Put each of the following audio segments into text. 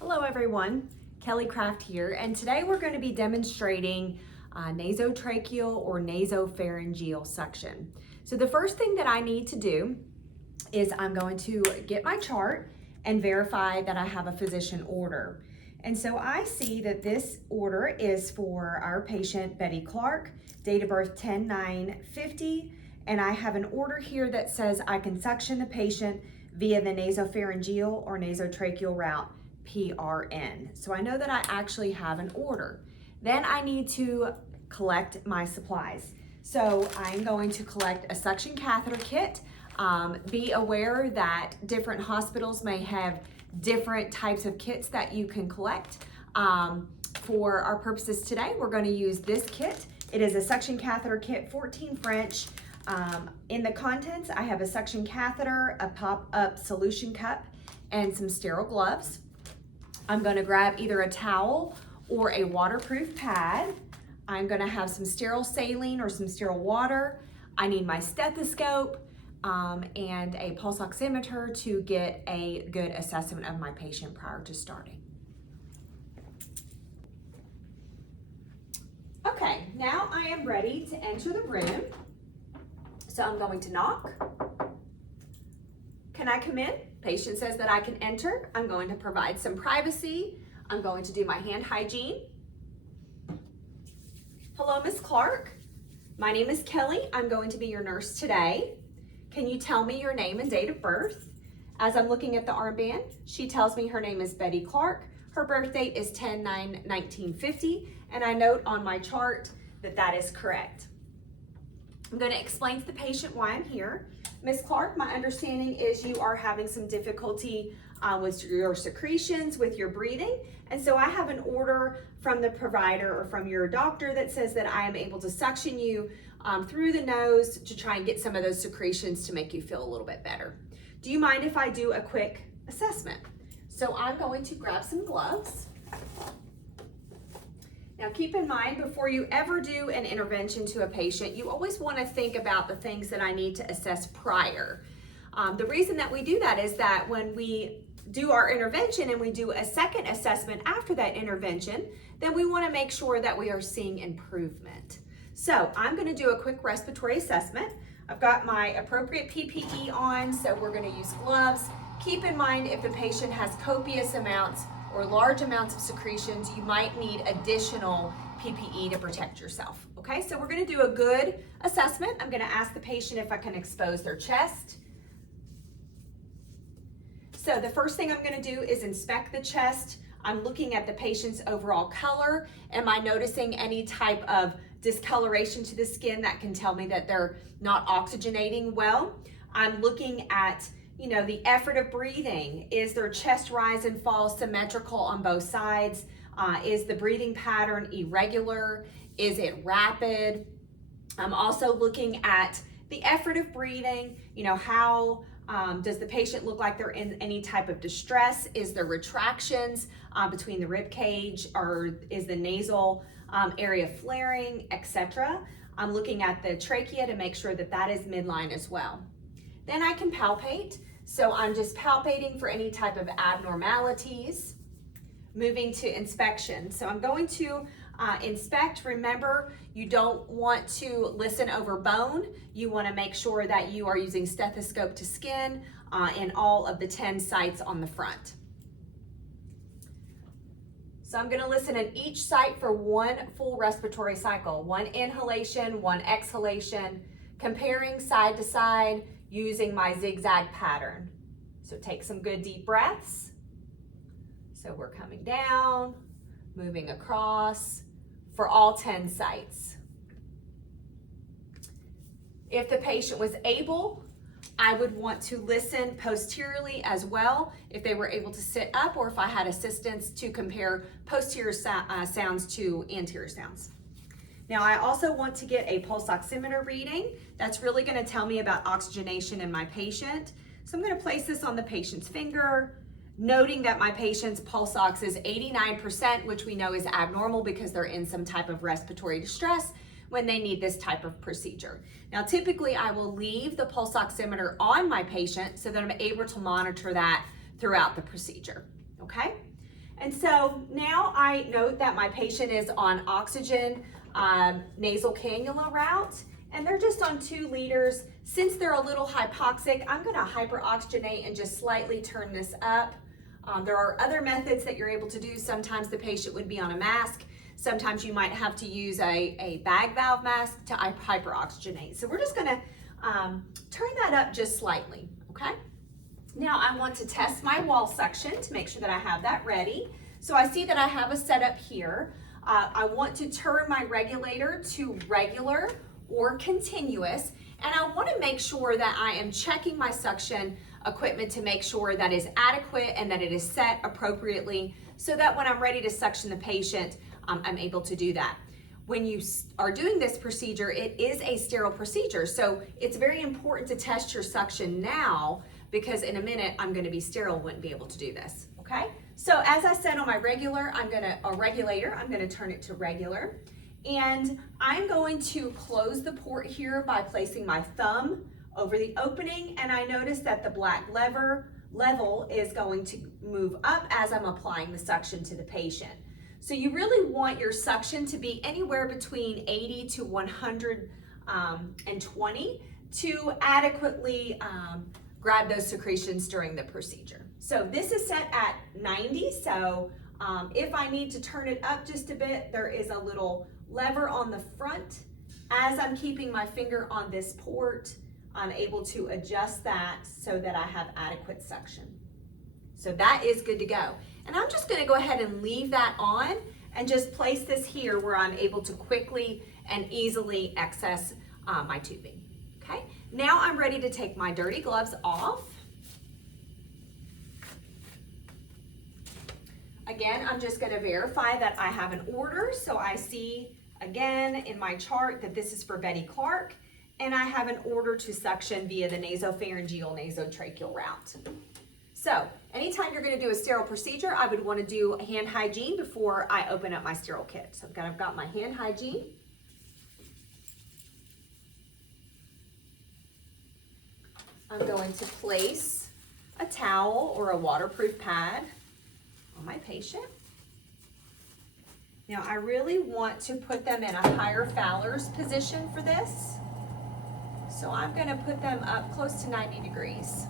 Hello everyone, Kelly Craft here, and today we're going to be demonstrating nasotracheal or nasopharyngeal suction. So the first thing that I need to do is I'm going to get my chart and verify that I have a physician order. And so I see that this order is for our patient Betty Clark, date of birth 10/9/50, and I have an order here that says I can suction the patient via the nasopharyngeal or nasotracheal route, PRN. So I know that I actually have an order. Then I need to collect my supplies. So I'm going to collect a suction catheter kit. Be aware that different hospitals may have different types of kits that you can collect. For our purposes today, we're going to use this kit. It is a suction catheter kit, 14 French. In the contents, I have a suction catheter, a pop-up solution cup, and some sterile gloves. I'm going to grab either a towel or a waterproof pad. I'm going to have some sterile saline or some sterile water. I need my stethoscope and a pulse oximeter to get a good assessment of my patient prior to starting. Okay, now I am ready to enter the room. So I'm going to knock. Can I come in? Patient says that I can enter. I'm going to provide some privacy. I'm going to do my hand hygiene. Hello, Miss Clark. My name is Kelly. I'm going to be your nurse today. Can you tell me your name and date of birth? As I'm looking at the armband, she tells me her name is Betty Clark. Her birth date is 10/9/1950, and I note on my chart that that is correct. I'm going to explain to the patient why I'm here. Ms. Clark, my understanding is you are having some difficulty with your secretions, with your breathing, and so I have an order from the provider or from your doctor that says that I am able to suction you through the nose to try and get some of those secretions to make you feel a little bit better. Do you mind if I do a quick assessment? So I'm going to grab some gloves. Now keep in mind, before you ever do an intervention to a patient, you always want to think about the things that I need to assess prior. The reason that we do that is that when we do our intervention and we do a second assessment after that intervention, then we want to make sure that we are seeing improvement. So I'm going to do a quick respiratory assessment. I've got my appropriate PPE on, so we're going to use gloves. Keep in mind, if the patient has copious amounts or large amounts of secretions, you might need additional PPE to protect yourself. Okay, so we're going to do a good assessment. I'm going to ask the patient if I can expose their chest. So the first thing I'm going to do is inspect the chest. I'm looking at the patient's overall color. Am I noticing any type of discoloration to the skin that can tell me that they're not oxygenating well? I'm looking at the effort of breathing. Is their chest rise and fall symmetrical on both sides? Is the breathing pattern irregular? Is it rapid? I'm also looking at the effort of breathing. How does the patient look like they're in any type of distress? Is there retractions between the rib cage, or is the nasal area flaring, etc.? I'm looking at the trachea to make sure that that is midline as well. Then I can palpate. So I'm just palpating for any type of abnormalities. Moving to inspection. So I'm going to inspect. Remember, you don't want to listen over bone. You want to make sure that you are using stethoscope to skin in all of the 10 sites on the front. So I'm going to listen at each site for one full respiratory cycle, one inhalation, one exhalation, comparing side to side, using my zigzag pattern. So take some good deep breaths. So we're coming down, moving across for all 10 sites. If the patient was able, I would want to listen posteriorly as well, if they were able to sit up, or if I had assistance to compare posterior sounds to anterior sounds. Now I also want to get a pulse oximeter reading. That's really going to tell me about oxygenation in my patient. So I'm going to place this on the patient's finger, noting that my patient's pulse ox is 89%, which we know is abnormal because they're in some type of respiratory distress when they need this type of procedure. Now typically I will leave the pulse oximeter on my patient so that I'm able to monitor that throughout the procedure, okay? And so now I note that my patient is on oxygen nasal cannula route, and they're just on 2 liters. Since they're a little hypoxic, I'm gonna hyperoxygenate and just slightly turn this up. There are other methods that you're able to do. Sometimes the patient would be on a mask. Sometimes you might have to use a bag valve mask to hyperoxygenate. So we're just gonna turn that up just slightly, okay? Now I want to test my wall suction to make sure that I have that ready. So I see that I have a setup here. I want to turn my regulator to regular or continuous, and I want to make sure that I am checking my suction equipment to make sure that is adequate and that it is set appropriately so that when I'm ready to suction the patient, I'm able to do that. When you are doing this procedure, it is a sterile procedure, so it's very important to test your suction now, because in a minute I'm going to be sterile, wouldn't be able to do this, okay? So as I said on my regulator, I'm going to turn it to regular, and I'm going to close the port here by placing my thumb over the opening, and I notice that the black level is going to move up as I'm applying the suction to the patient. So you really want your suction to be anywhere between 80 to 120 to adequately grab those secretions during the procedure. So this is set at 90, so if I need to turn it up just a bit, there is a little lever on the front. As I'm keeping my finger on this port, I'm able to adjust that so that I have adequate suction. So that is good to go. And I'm just gonna go ahead and leave that on and just place this here where I'm able to quickly and easily access my tubing, okay? Now I'm ready to take my dirty gloves off. Again, I'm just gonna verify that I have an order. So I see again in my chart that this is for Betty Clark, and I have an order to suction via the nasopharyngeal nasotracheal route. So anytime you're gonna do a sterile procedure, I would wanna do hand hygiene before I open up my sterile kit. So I've got my hand hygiene. I'm going to place a towel or a waterproof pad on my patient. Now I really want to put them in a higher Fowler's position for this. So I'm gonna put them up close to 90 degrees.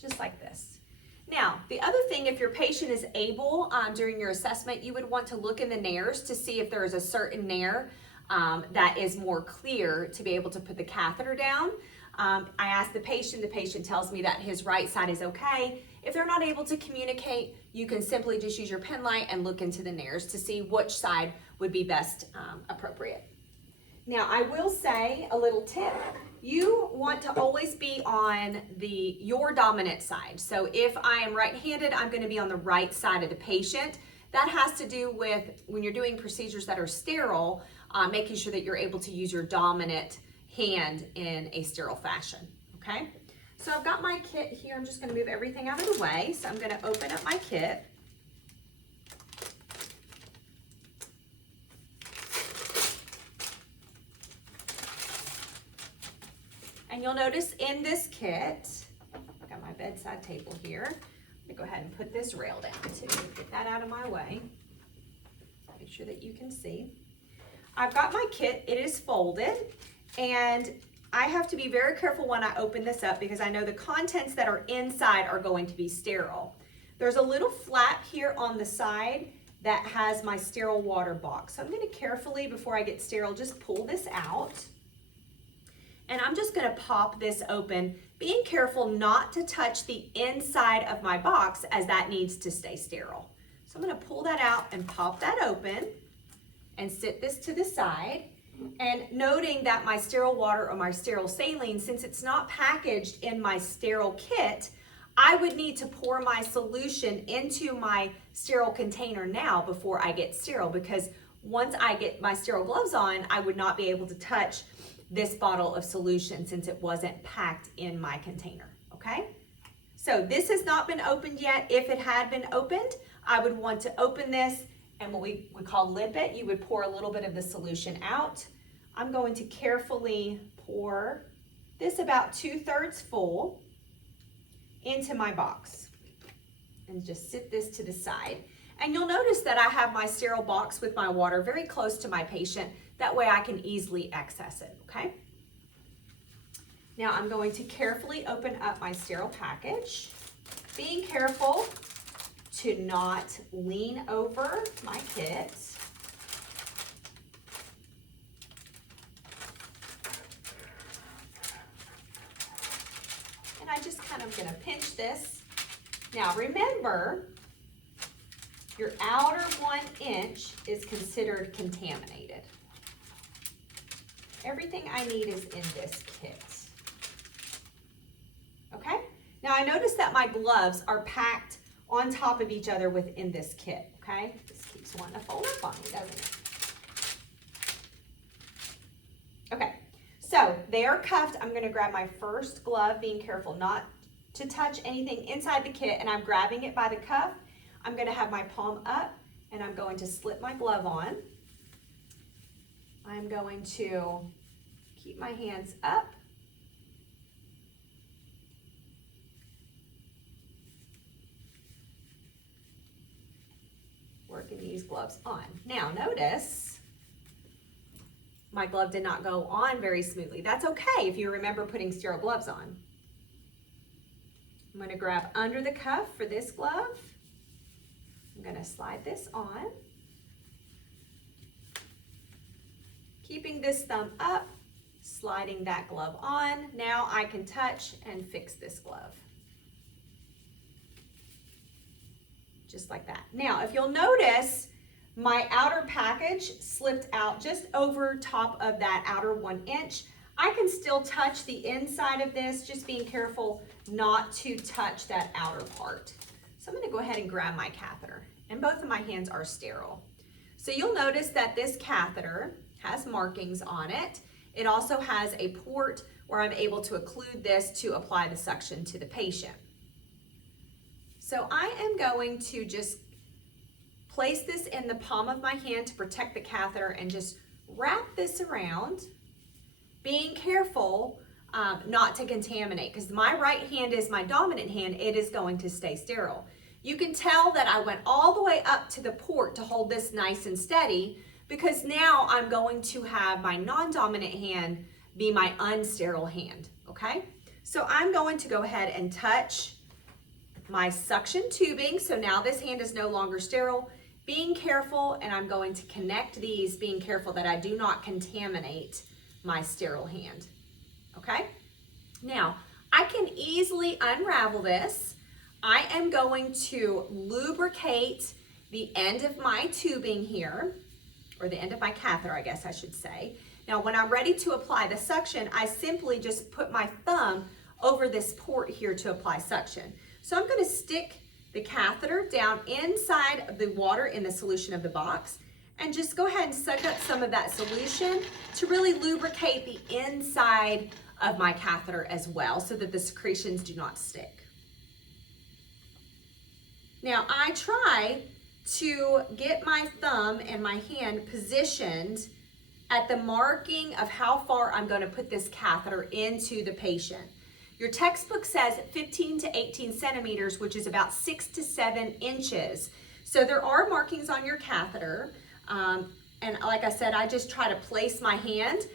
Just like this. Now, the other thing, if your patient is able, during your assessment, you would want to look in the nares to see if there is a certain nair that is more clear to be able to put the catheter down. I ask the patient tells me that his right side is okay. If they're not able to communicate, you can simply just use your pen light and look into the nares to see which side would be best appropriate. Now, I will say a little tip. You want to always be on your dominant side. So if I am right-handed, I'm going to be on the right side of the patient. That has to do with when you're doing procedures that are sterile, making sure that you're able to use your dominant hand in a sterile fashion, okay? So I've got my kit here. I'm just going to move everything out of the way. So I'm going to open up my kit. And you'll notice in this kit, I've got my bedside table here. I'm gonna go ahead and put this rail down too. Get that out of my way. Make sure that you can see. I've got my kit, it is folded, and I have to be very careful when I open this up because I know the contents that are inside are going to be sterile. There's a little flap here on the side that has my sterile water box. So I'm gonna carefully, before I get sterile, just pull this out. And I'm just gonna pop this open, being careful not to touch the inside of my box as that needs to stay sterile. So I'm gonna pull that out and pop that open and sit this to the side. And noting that my sterile water or my sterile saline, since it's not packaged in my sterile kit, I would need to pour my solution into my sterile container now before I get sterile, because once I get my sterile gloves on, I would not be able to touch this bottle of solution since it wasn't packed in my container, okay? So this has not been opened yet. If it had been opened, I would want to open this and what we call lip it. You would pour a little bit of the solution out. I'm going to carefully pour this about 2/3 full into my box and just sit this to the side. And you'll notice that I have my sterile box with my water very close to my patient. That way I can easily access it, okay? Now I'm going to carefully open up my sterile package, being careful to not lean over my kit. And I just kind of gonna pinch this. Now remember, your outer 1 inch is considered contaminated. Everything I need is in this kit. Okay? Now I notice that my gloves are packed on top of each other within this kit, okay? This keeps wanting to fold up on me, doesn't it? Okay, so they are cuffed. I'm gonna grab my first glove, being careful not to touch anything inside the kit, and I'm grabbing it by the cuff. I'm gonna have my palm up, and I'm going to slip my glove on. I'm going to keep my hands up. Working these gloves on. Now notice my glove did not go on very smoothly. That's okay if you remember putting sterile gloves on. I'm going to grab under the cuff for this glove. I'm going to slide this on. Keeping this thumb up, sliding that glove on. Now I can touch and fix this glove. Just like that. Now, if you'll notice, my outer package slipped out just over top of that outer 1 inch. I can still touch the inside of this, just being careful not to touch that outer part. So I'm gonna go ahead and grab my catheter, and both of my hands are sterile. So you'll notice that this catheter has markings on it. It also has a port where I'm able to occlude this to apply the suction to the patient. So I am going to just place this in the palm of my hand to protect the catheter and just wrap this around, being careful not to contaminate, because my right hand is my dominant hand. It is going to stay sterile. You can tell that I went all the way up to the port to hold this nice and steady, because now I'm going to have my non-dominant hand be my unsterile hand, okay? So I'm going to go ahead and touch my suction tubing. So now this hand is no longer sterile. Being careful, and I'm going to connect these, being careful that I do not contaminate my sterile hand, okay? Now, I can easily unravel this. I am going to lubricate the end of my tubing here, or the end of my catheter, I guess I should say. Now, when I'm ready to apply the suction, I simply just put my thumb over this port here to apply suction. So I'm gonna stick the catheter down inside of the water in the solution of the box, and just go ahead and suck up some of that solution to really lubricate the inside of my catheter as well, so that the secretions do not stick. Now I try to get my thumb and my hand positioned at the marking of how far I'm going to put this catheter into the patient. Your textbook says 15 to 18 centimeters, which is about 6 to 7 inches. So there are markings on your catheter. And like I said, I just try to place my hand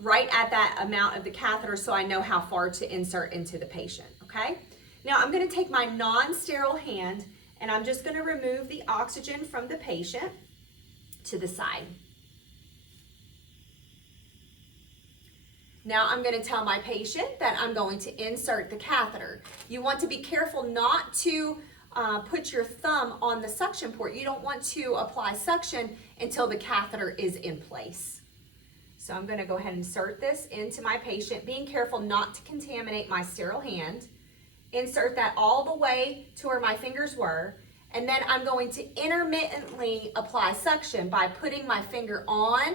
right at that amount of the catheter so I know how far to insert into the patient, okay? Now I'm gonna take my non-sterile hand, and I'm just gonna remove the oxygen from the patient to the side. Now I'm going to tell my patient that I'm going to insert the catheter. You want to be careful not to put your thumb on the suction port. You don't want to apply suction until the catheter is in place. So I'm going to go ahead and insert this into my patient, being careful not to contaminate my sterile hand. Insert that all the way to where my fingers were, and then I'm going to intermittently apply suction by putting my finger on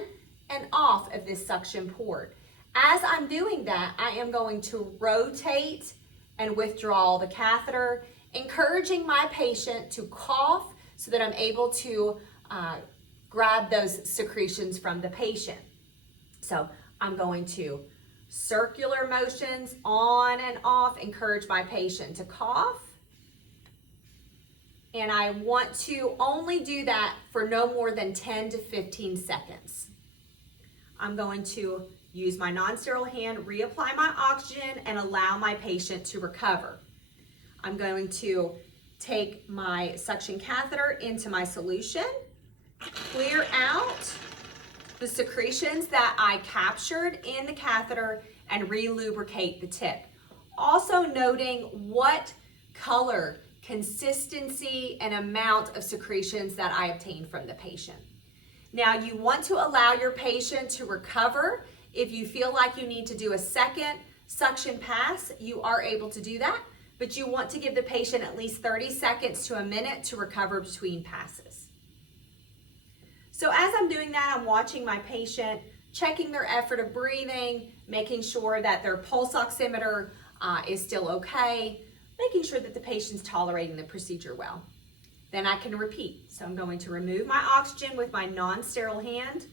and off of this suction port. As I'm doing that, I am going to rotate and withdraw the catheter, encouraging my patient to cough so that I'm able to grab those secretions from the patient. So I'm going to circular motions on and off, encourage my patient to cough. And I want to only do that for no more than 10 to 15 seconds. I'm going to use my non-sterile hand, reapply my oxygen, and allow my patient to recover. I'm going to take my suction catheter into my solution, clear out the secretions that I captured in the catheter, and re-lubricate the tip. Also noting what color, consistency, and amount of secretions that I obtained from the patient. Now you want to allow your patient to recover. If you feel like you need to do a second suction pass, you are able to do that, but you want to give the patient at least 30 seconds to a minute to recover between passes. So as I'm doing that, I'm watching my patient, checking their effort of breathing, making sure that their pulse oximeter is still okay, making sure that the patient's tolerating the procedure well. Then I can repeat. So I'm going to remove my oxygen with my non-sterile hand.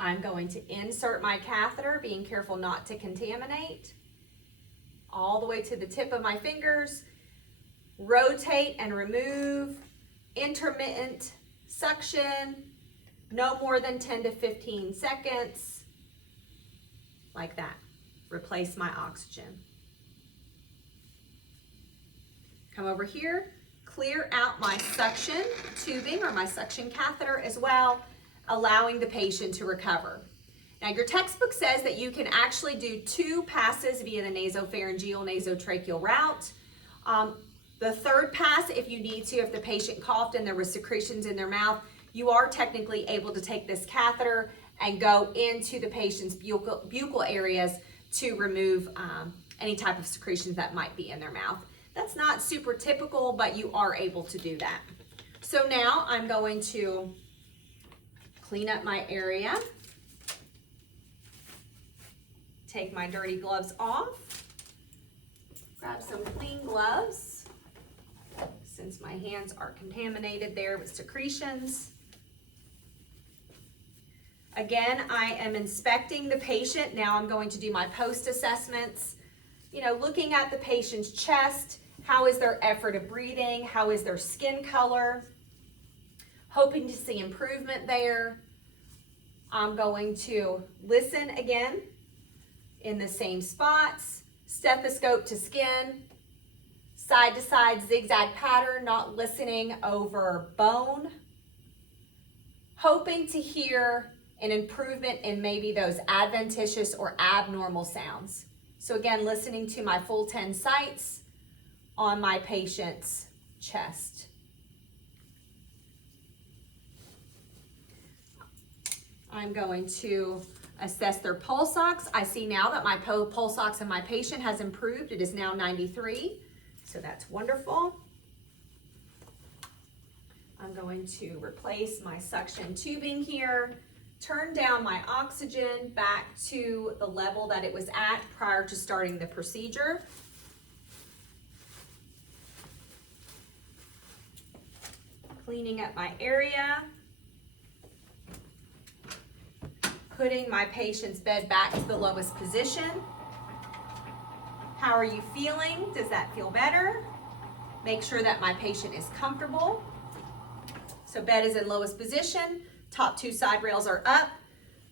I'm going to insert my catheter, being careful not to contaminate, all the way to the tip of my fingers. Rotate and remove, intermittent suction, no more than 10 to 15 seconds, like that. Replace my oxygen. Come over here, clear out my suction tubing or my suction catheter as well, allowing the patient to recover. Now your textbook says that you can actually do 2 passes via the nasopharyngeal, nasotracheal route. The third pass, if you need to, if the patient coughed and there was secretions in their mouth, you are technically able to take this catheter and go into the patient's buccal areas to remove any type of secretions that might be in their mouth. That's not super typical, but you are able to do that. So now I'm going to clean up my area, take my dirty gloves off, grab some clean gloves, since my hands are contaminated there with secretions. Again, I am inspecting the patient. Now I'm going to do my post assessments, looking at the patient's chest. How is their effort of breathing? How is their skin color? Hoping to see improvement there. I'm going to listen again in the same spots, stethoscope to skin, side to side zigzag pattern, not listening over bone. Hoping to hear an improvement in maybe those adventitious or abnormal sounds. So again, listening to my full 10 sites on my patient's chest. I'm going to assess their pulse ox. I see now that my pulse ox in my patient has improved. It is now 93, so that's wonderful. I'm going to replace my suction tubing here, turn down my oxygen back to the level that it was at prior to starting the procedure. Cleaning up my area, putting my patient's bed back to the lowest position. How are you feeling? Does that feel better? Make sure that my patient is comfortable. So bed is in lowest position, top 2 side rails are up.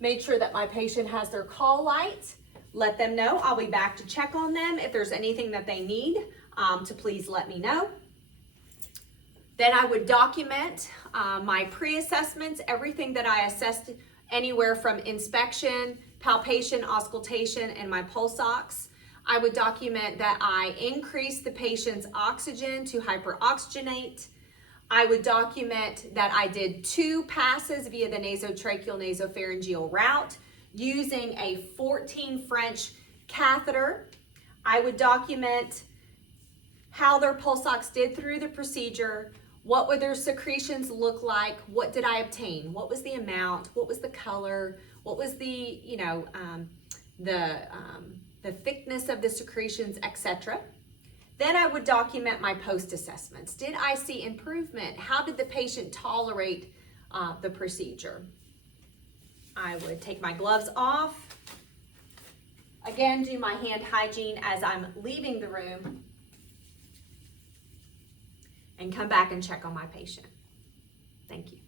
Make sure that my patient has their call light. Let them know. I'll be back to check on them. If there's anything that they need, to please let me know. Then I would document my pre-assessments, everything that I assessed, anywhere from inspection, palpation, auscultation, and my pulse ox. I would document that I increased the patient's oxygen to hyperoxygenate. I would document that I did 2 passes via the nasotracheal nasopharyngeal route using a 14 French catheter. I would document how their pulse ox did through the procedure. What would their secretions look like? What did I obtain? What was the amount? What was the color? What was the, the thickness of the secretions, etc. Then I would document my post-assessments. Did I see improvement? How did the patient tolerate the procedure? I would take my gloves off. Again, do my hand hygiene as I'm leaving the room and come back and check on my patient. Thank you.